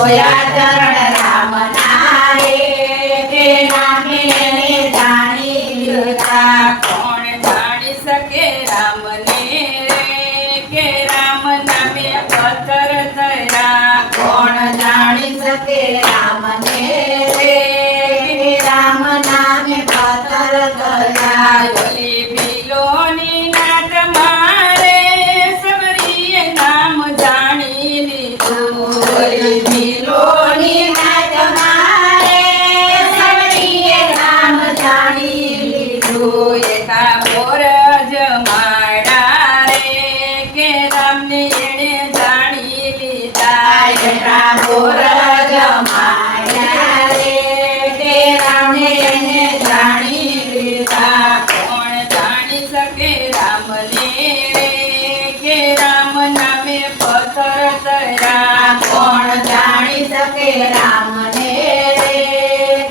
જોયા ચરણ રામના રે કે નામે એને જાણી લીધા કોણ જાણી શકે રામને રે કે રામ નામે પથ્થર થયા કોણ જાણી શકે રામને રે કે રામ નામે પથ્થર થયા ઓલી ભીલોની નાટ મારે સબરીએ નામ જાણી લીધું ઓલી ભીલોની નાચ મારે સબરીએ નામ જાણી લીધું એકા બોર જમાડા રે કે રામને એણે જાણી લીધા એટા બોર જમાયા રે તે રામને એને જાણી લીધા કોણ જાણી શકે રામને રે કે રામ નામે પથ્થર થયા કોણ જાણી શકે રામને રે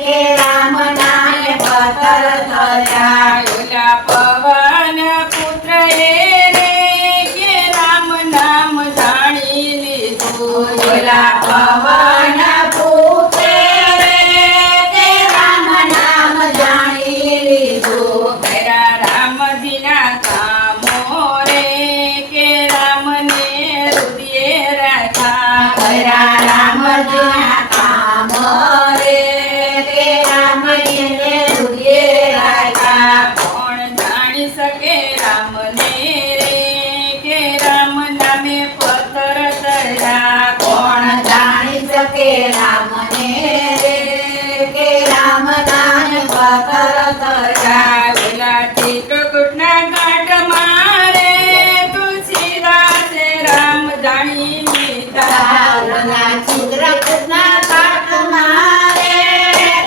કે રામ નામે પથ્થર થયા ઓલા પવન પુત્ર રે કે રામ નામ જાણી લીધું ઓલા પવન પુત્રે રે તે રામ નામ જાણી લીધું કર્યા રામજીના કામો રે કે રામને હૃદયે રાખ્યા કર્યા રામજીના કામ રે તે રામને હૃદયે રાખ્યા કોણ જાણી શકે રામને રે કે રામ નામે પથ્થર થયા કોણ જાણી શકે રામને રે કે રામ નામે પથ્થર થયા ઓલા ચિત્રકૂટના ઘાટ મારે તુલસીદાસે રામ જાણી લીધા ઓલા ચિત્રકૂટના કાટમાં રે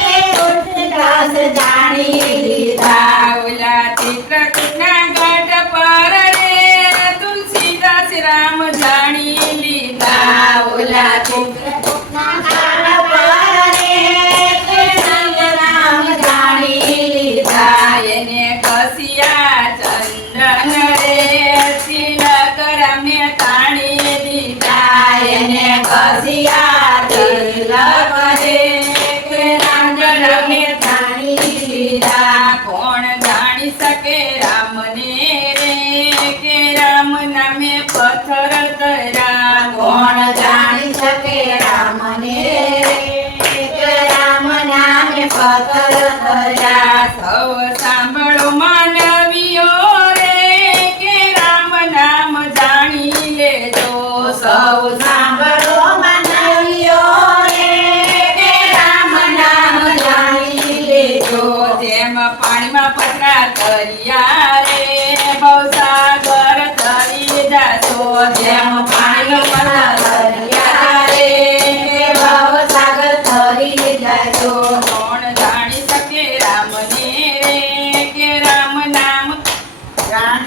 તે તુલસીદાસ જાણી લીધા ઓલા ચિત્રકૂટના ઘાટ પર રે તુલસીદાસ રામ જાણી લીધા ઓલા ચિત્રકૂટના કાટ પર રે તે રામ જાણી લીધા એને કસિયા ચંદન રે તિલક રામે તાણી દીધા એને કસિયા તિલક રે કે રામ રમે જાણી લીધા કોણ જાણી શકે રામને રે કે રામ નામે પથ્થર થયા કોણ જાણી શકે રામને રે કે રામ નામે પથ્થર થયા સૌ સાંભળો માનવીઓ રે કે રામ નામ જાણી લેજો સૌ સાંભળો માનવીઓ રે કે રામ નામ જાણી લેજો જેમ પાણીમાં પથરા કર્યા રે ભવસાગર તરી જાશો જેમ પાણીમાં તર્યા રે તે ભવસાગર તરી જશો કોણ જાણી શકે રામને રે કે રામ નામ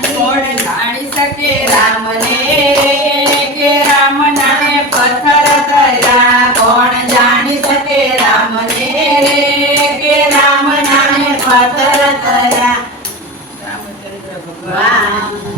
કોણ જાણી શકે રામને રે કે રામ નામે પથ્થર થયા કોણ જાણી શકે રામને રે કે રામ નામે પથ્થર થયા રામચંદ્ર ભગવાન વાહ